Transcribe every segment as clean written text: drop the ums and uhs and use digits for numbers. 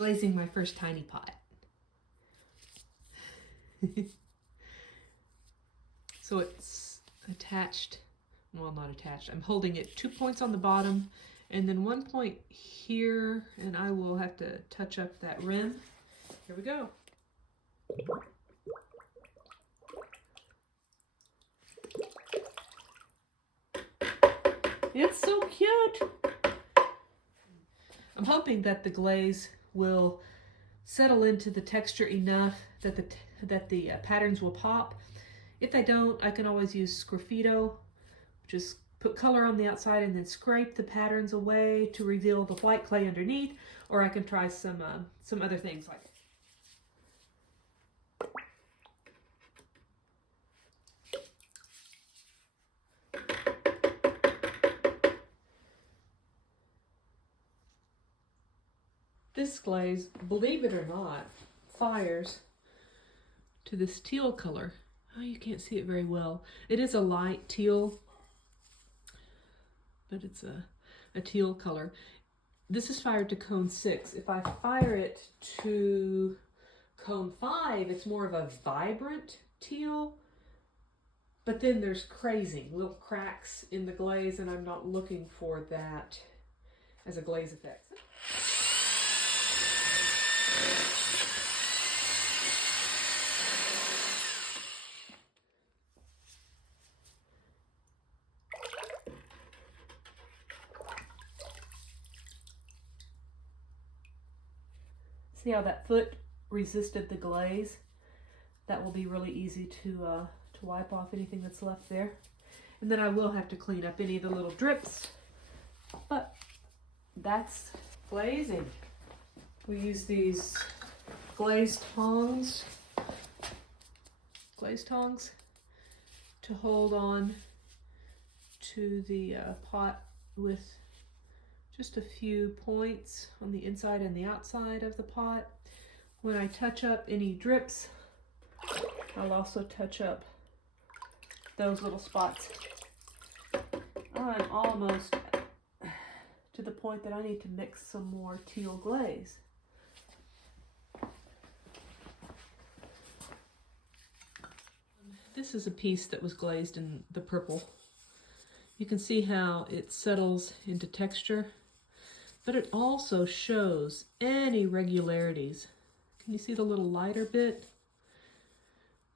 glazing my first tiny pot. So it's attached, well, not attached. I'm holding it 2 points on the bottom and then 1 point here, and I will have to touch up that rim. Here we go. It's so cute. I'm hoping that the glaze will settle into the texture enough that the patterns will pop. If they don't, I can always use Sgraffito, just put color on the outside and then scrape the patterns away to reveal the white clay underneath, or I can try some other things like this glaze, believe it or not, fires to this teal color. Oh, you can't see it very well. It is a light teal, but it's a teal color. This is fired to cone 6. If I fire it to cone 5, it's more of a vibrant teal, but then there's crazing, little cracks in the glaze, and I'm not looking for that as a glaze effect. See how that foot resisted the glaze? That will be really easy to wipe off anything that's left there. And then I will have to clean up any of the little drips, but that's glazing. We use these glaze tongs to hold on to the pot with just a few points on the inside and the outside of the pot. When I touch up any drips, I'll also touch up those little spots. I'm almost to the point that I need to mix some more teal glaze. This is a piece that was glazed in the purple. You can see how it settles into texture, but it also shows any irregularities. Can you see the little lighter bit?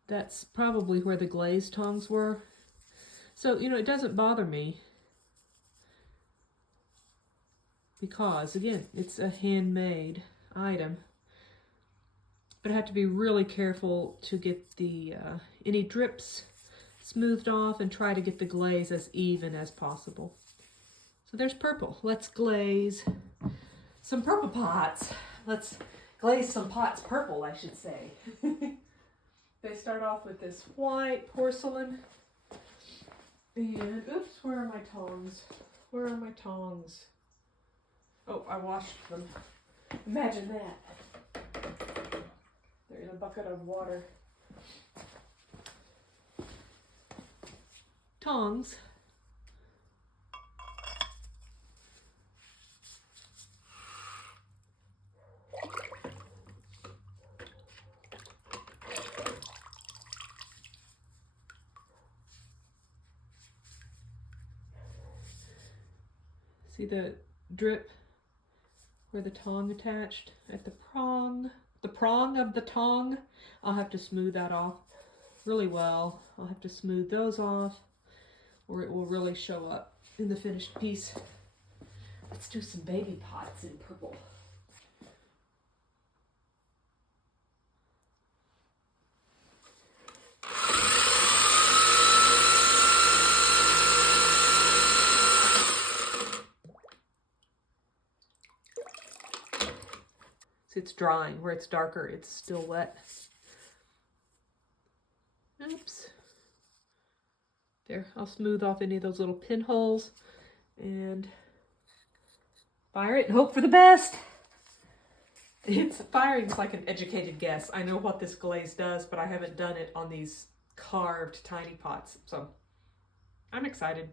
That's probably where the glaze tongs were. So, you know, it doesn't bother me because, again, it's a handmade item. But I have to be really careful to get the any drips smoothed off and try to get the glaze as even as possible. So there's purple. Let's glaze some purple pots. Let's glaze some pots purple, I should say. They start off with this white porcelain. And, oops, where are my tongs? Where are my tongs? Oh, I washed them. Imagine that. They're in a bucket of water. Tongs. See the drip where the tong attached at the prong of the tong? I'll have to smooth that off really well. I'll have to smooth those off or it will really show up in the finished piece. Let's do some baby pots in purple. It's drying. Where it's darker, it's still wet. Oops. There, I'll smooth off any of those little pinholes and fire it and hope for the best. Firing's like an educated guess. I know what this glaze does, but I haven't done it on these carved tiny pots, so I'm excited.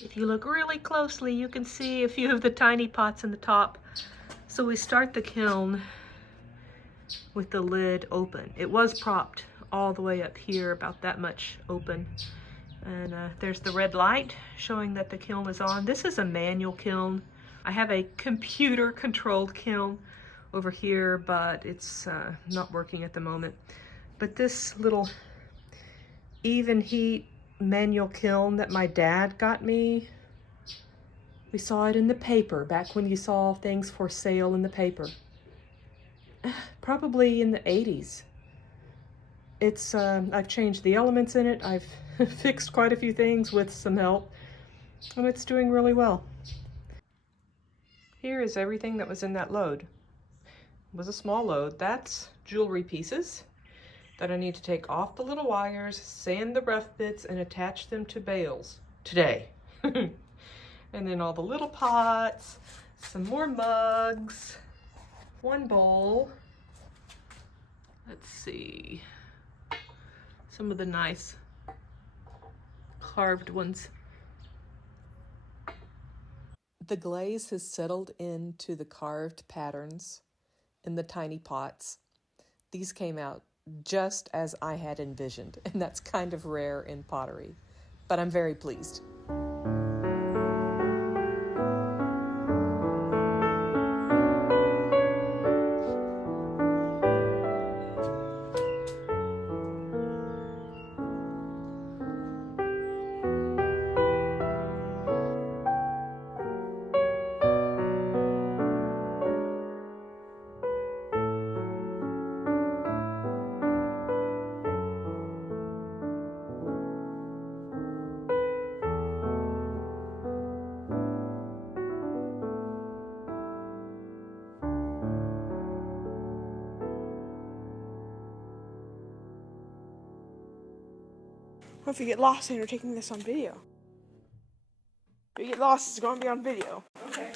If you look really closely, you can see a few of the tiny pots in the top. So we start the kiln with the lid open. It was propped all the way up here, about that much open. And there's the red light showing that the kiln is on. This is a manual kiln. I have a computer controlled kiln over here, but it's not working at the moment. But this little even heat manual kiln that my dad got me, we saw it in the paper back when you saw things for sale in the paper. Probably in the 80s. It's I've changed the elements in it. I've fixed quite a few things with some help, and it's doing really well. Here is everything that was in that load. It was a small load. That's jewelry pieces that I need to take off the little wires, sand the rough bits, and attach them to bales today. And then all the little pots, some more mugs, one bowl. Let's see, some of the nice carved ones. The glaze has settled into the carved patterns in the tiny pots. These came out just as I had envisioned, and that's kind of rare in pottery, but I'm very pleased. What if you get lost and you're taking this on video? If you get lost, it's going to be on video. Okay.